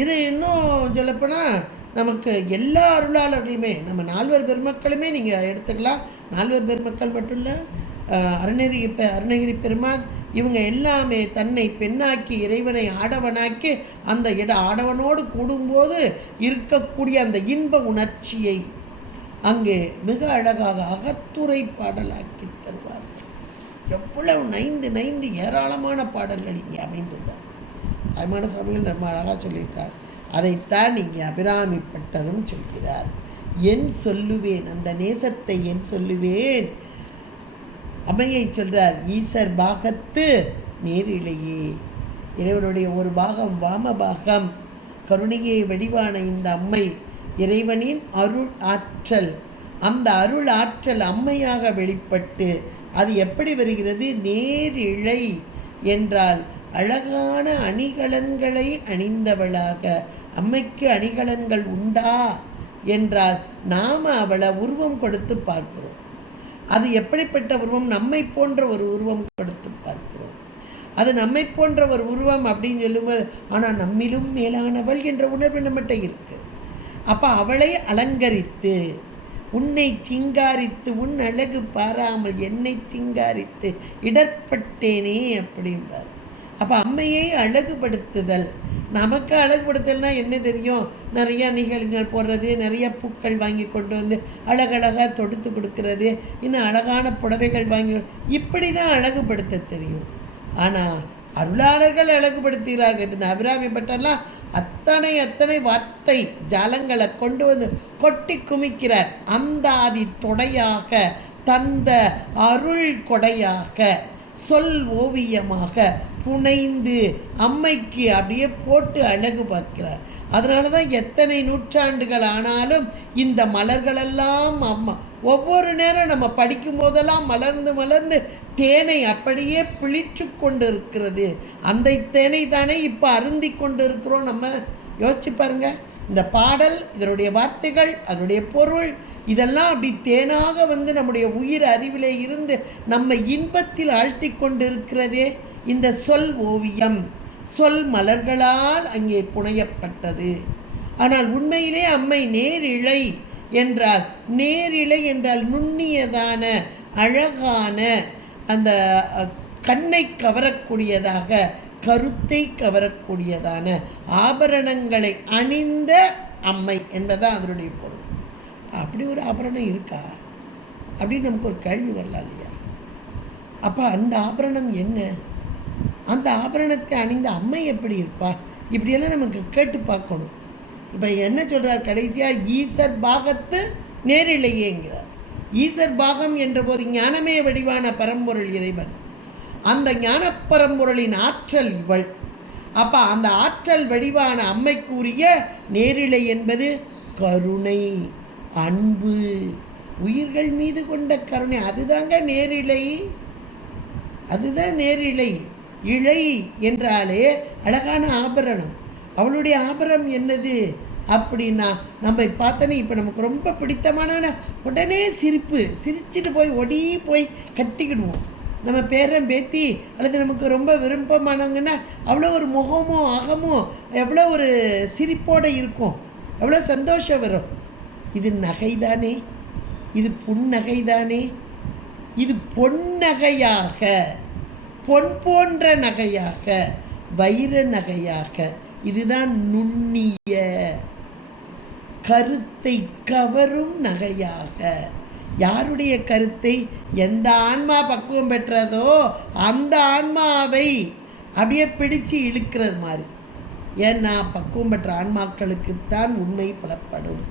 இது இன்னும் சொல்லப்போனால் நமக்கு எல்லா அருளாளர்களுமே, நம்ம நால்வர் பெருமக்களுமே நீங்கள் எடுத்துக்கலாம். நால்வர் பெருமக்கள் மட்டும் இல்லை, அருணகிரி பெருமான் இவங்க எல்லாமே தன்னை பெண்ணாக்கி இறைவனை ஆடவனாக்கி அந்த ஆடவனோடு கூடும்போது இருக்கக்கூடிய அந்த இன்ப உணர்ச்சியை அங்கே மிக அழகாக அகத்துரை பாடலாக்கி தருவார். எவ்வளவு நைந்து ஏராளமான பாடல்கள் இங்கே அமைந்துள்ளார். தாய்மான சபையில் ரொம்ப அழகாக சொல்லியிருக்கார். அதைத்தான் இங்கே அபிராமி பட்டரும் சொல்கிறார். என் சொல்லுவேன், அந்த நேசத்தை என் சொல்லுவேன். அம்மையை சொல்றார், ஈசர் பாகத்து நேரிழையே. இறைவனுடைய ஒரு பாகம் வாம பாகம், கருணையை வடிவான இந்த அம்மை இறைவனின் அருள் ஆற்றல். அந்த அருள் ஆற்றல் அம்மையாக வெளிப்பட்டு அது எப்படி வருகிறது? நேரிழை என்றால் அழகான அணிகலன்களை அணிந்தவளாக. அம்மைக்கு அணிகலன்கள் உண்டா என்றால் நாம் அவளை உருவம் கொடுத்து பார்க்கிறோம். அது எப்படிப்பட்ட உருவம்? நம்மை போன்ற ஒரு உருவம் கொடுத்து பார்க்கிறோம். அது நம்மை போன்ற ஒரு உருவம் அப்படின்னு சொல்லும்போது, ஆனால் நம்மிலும் மேலானவள் என்ற உணர்வு நம்மகிட்ட இருக்கு. அப்போ அவளை அலங்கரித்து, உன்னை சிங்காரித்து, உன் அழகு பாராமல் என்னை சிங்காரித்து இடர்பட்டேனே அப்படிம்பார். அப்போ அம்மையை அழகுபடுத்துதல். நமக்கு அழகுபடுத்தல்னா என்ன தெரியும்? நிறையா நிகழ்கள் போடுறது, நிறைய பூக்கள் வாங்கி கொண்டு வந்து அழகழகாக தொடுத்து கொடுக்கறது, இன்னும் அழகான புடவைகள் வாங்கி, இப்படி தான் அழகுபடுத்த தெரியும். ஆனால் அருளாளர்கள் அழகுபடுத்துகிறார்கள். இந்த அபிராமி பட்டெல்லாம் அத்தனை வார்த்தை ஜாலங்களை கொண்டு வந்து கொட்டி குமிக்கிறார். அந்த ஆதி தொடையாக, தந்த அருள் கொடையாக, சொல் ஓவியமாக புனைந்து அம்மைக்கு அப்படியே போட்டு அழகு பார்க்கிறார். அதனால தான் எத்தனை நூற்றாண்டுகள் ஆனாலும் இந்த மலர்களெல்லாம் அம்மா ஒவ்வொரு நேரம் நம்ம படிக்கும் போதெல்லாம் மலர்ந்து தேனை அப்படியே பிழிச்சு கொண்டு இருக்கிறது. அந்த தேனை தானே இப்போ அருந்தி கொண்டு இருக்கிறோம். நம்ம யோசிச்சு பாருங்க. இந்த பாடல், இதனுடைய வார்த்தைகள், அதனுடைய பொருள் இதெல்லாம் அப்படி தேனாக வந்து நம்முடைய உயிர் அறிவிலே இருந்து நம்ம இன்பத்தில் ஆழ்த்தி கொண்டு இருக்கிறதே. இந்த சொல் ஓவியம், சொல் மலர்களால் அங்கே புனையப்பட்டது. ஆனால் உண்மையிலே அம்மை நேரிழை என்றால், நேரிழை என்றால் நுண்ணியதான, அழகான, அந்த கண்ணை கவரக்கூடியதாக, கருத்தை கவரக்கூடியதான ஆபரணங்களை அணிந்த அம்மை என்பதான் அதனுடைய பொருள். அப்படி ஒரு ஆபரணம் இருக்கா அப்படின்னு நமக்கு ஒரு கேள்வி வரலாம் இல்லையா? அப்போ அந்த ஆபரணம் என்ன? அந்த ஆபரணத்தை அணிந்த அம்மை எப்படி இருப்பா? இப்படியெல்லாம் நமக்கு கேட்டு பார்க்கணும். இப்போ என்ன சொல்கிறார் கடைசியாக? ஈசர் பாகத்து நேரிழையேங்கிறார். ஈசர் பாகம் என்ற போது ஞானமே வடிவான பரம்பொருள் இறைவன். அந்த ஞான பரம்பொருளின் ஆற்றல் இவள். அப்போ அந்த ஆற்றல் வடிவான அம்மைக்குரிய நேரிழை என்பது கருணை, அன்பு, உயிர்கள் மீது கொண்ட கருணை. அதுதாங்க நேரிழை. அதுதான் நேரிழை. இழை என்றாலே அழகான ஆபரணம். அவளுடைய ஆபரணம் என்னது அப்படின்னா, நம்ம பார்த்தோன்னே இப்போ நமக்கு ரொம்ப பிடித்தமான உடனே சிரிச்சுட்டு போய் கட்டிக்கிடுவோம். நம்ம பேரன் பேத்தி அல்லது நமக்கு ரொம்ப விருப்பமானவங்கன்னா அவ்வளோ ஒரு முகமோ அகமோ எவ்வளோ ஒரு சிரிப்போடு இருக்கும், எவ்வளோ சந்தோஷம் வரும். இது நகைதானே, இது புன்னகைதானே, இது பொன்னகையாக, பொன் போன்ற நகையாக, வைர நகையாக, இதுதான் நுண்ணிய கருத்தை கவரும் நகையாக. யாருடைய கருத்தை? எந்த ஆன்மா பக்குவம் பெற்றதோ அந்த ஆன்மாவை அப்படியே பிடிச்சு இழுக்கிறது மாதிரி. ஏன்னா பக்குவம் பெற்ற ஆன்மாக்களுக்குத்தான் உண்மை புலப்படும்.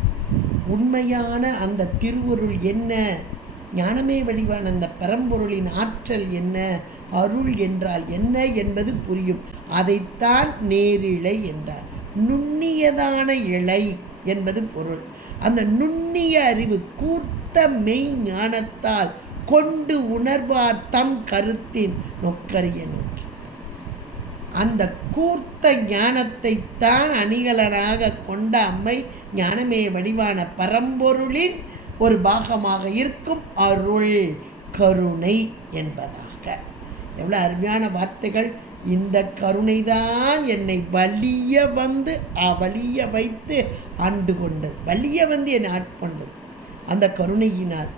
உண்மையான அந்த திருவருள் என்ன, ஞானமே வடிவான அந்த பரம்பொருளின் ஆற்றல் என்ன, அருள் என்றால் என்ன என்பது புரியும். அதைத்தான் நேரிழை என்றார். நுண்ணியதான இழை என்பது பொருள். அந்த நுண்ணிய அறிவு கூர்த்த மெய் ஞானத்தால் கொண்டு உணர்வார் தம் கருத்தின் நொக்கரிய நோக்கி. அந்த கூர்த்த ஞானத்தை தான் அணிகலனாக கொண்ட அம்மை ஞானமே வடிவான பரம்பொருளின் ஒரு பாகமாக இருக்கும் அருள் கருணை என்பதாக. எவ்வளோ அருமையான வார்த்தைகள்! இந்த கருணை தான் என்னை வலிய வந்து வலிய வைத்து ஆண்டு கொண்டது. வலிய வந்து என்னை ஆட்கொண்டது அந்த கருணையினால்.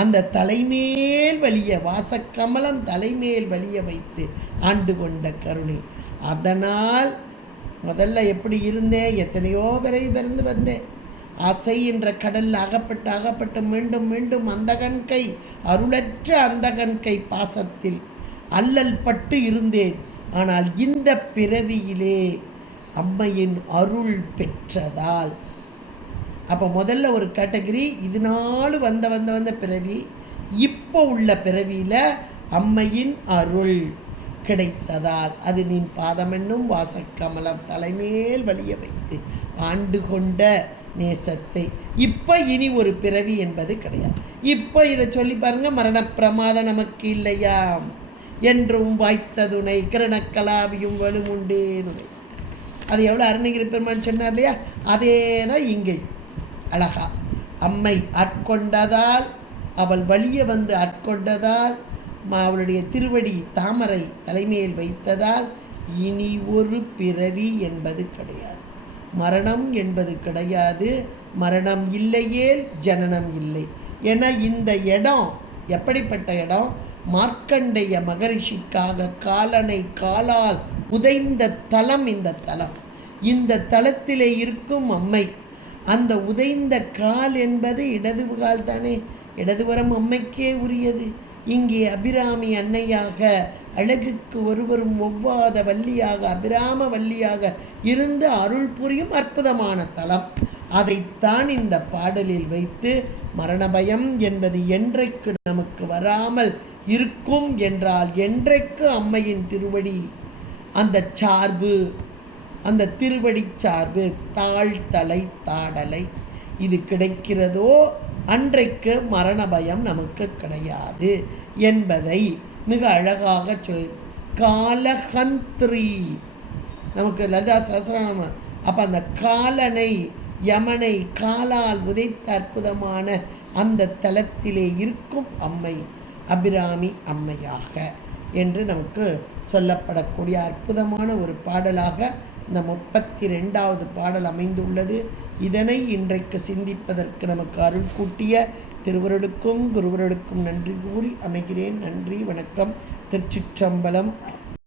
அந்த தலைமேல் வலிய வாசக்கமலம் தலைமேல் வலிய வைத்து ஆண்டு கொண்ட கருணை. அதனால் முதல்ல எப்படி இருந்தேன், எத்தனையோ பிறவி பிறந்து வந்தேன். ஆசை என்ற கடலில் அகப்பட்டு மீண்டும் மீண்டும் அந்தகன் கை, அருளற்ற அந்தகன் கை பாசத்தில் அல்லல் பட்டு இருந்தேன். ஆனால் இந்த பிறவியிலே அம்மையின் அருள் பெற்றதால், அப்போ முதல்ல ஒரு கேட்டகரி இதனால வந்த பிறவி. இப்போ உள்ள பிறவியில் அம்மையின் அருள் கிடைத்ததால் அது நின் பாதமென்னும் வாசக்கமலம் தலைமேல் வலிய வைத்து ஆண்டு கொண்ட நேசத்தை. இப்போ இனி ஒரு பிறவி என்பது கிடையாது. இப்போ இதை சொல்லி பாருங்க, மரணப்பிரமாதம் நமக்கு இல்லையாம் என்றும் வாய்த்த துணை கிரணக்கலாவியும் வலுமுண்டே துணை. அது எவ்வளோ அருணகிரி பெருமான் சொன்னார் இல்லையா, அதே தான் இங்கே அழகா அம்மை ஆட்கொண்டதால், அவள் வலிய வந்து ஆட்கொண்டதால், அவளுடைய திருவடி தாமரை தலைமையில் வைத்ததால் இனி ஒரு பிறவி என்பது கிடையாது. மரணம் என்பது கிடையாது. மரணம் இல்லையேல் ஜனனம் இல்லை. ஏன்னா இந்த இடம் எப்படிப்பட்ட இடம்? மார்க்கண்டேய மகரிஷிக்காக காலனை காலால் உதைந்த தலம் இந்த தலம். இந்த தலத்திலே இருக்கும் அம்மை. அந்த உதைந்த கால் என்பது இடது கால் தானே, இடதுபுறம் அம்மைக்கே உரியது. இங்கே அபிராமி அன்னையாக, அழகுக்கு ஒருவரும் ஒவ்வாத வள்ளியாக, அபிராம வள்ளியாக இருந்து அருள் புரியும் அற்புதமான தலம். அதைத்தான் இந்த பாடலில் வைத்து மரண பயம் என்பது என்றைக்கு நமக்கு வராமல் இருக்கும் என்றால், என்றைக்கு அம்மையின் திருவடி அந்த சார்பு, அந்த திருவடி சார்பு தாழ்த்தலை தாடலை இது கிடைக்கிறதோ அன்றைக்கு மரண பயம் நமக்கு கிடையாது என்பதை மிக அழகாக சொல். காலஹந்திரி நமக்கு லலிதா சஹஸ்ரநாமம். அப்போ அந்த காலனை யமனை காலால் உதைத்த அற்புதமான அந்த தலத்திலே இருக்கும் அம்மை அபிராமி அம்மையாக என்று நமக்கு சொல்லப்படக்கூடிய அற்புதமான ஒரு பாடலாக இந்த 32வது பாடல் அமைந்துள்ளது. இதனை இன்றைக்கு சிந்திப்பதற்கு நமக்கு அருள் கூட்டிய திருவருளுக்கும் குருவருளுக்கும் நன்றி கூறி அமைகிறேன். நன்றி, வணக்கம். திருச்சிற்றம்பலம்.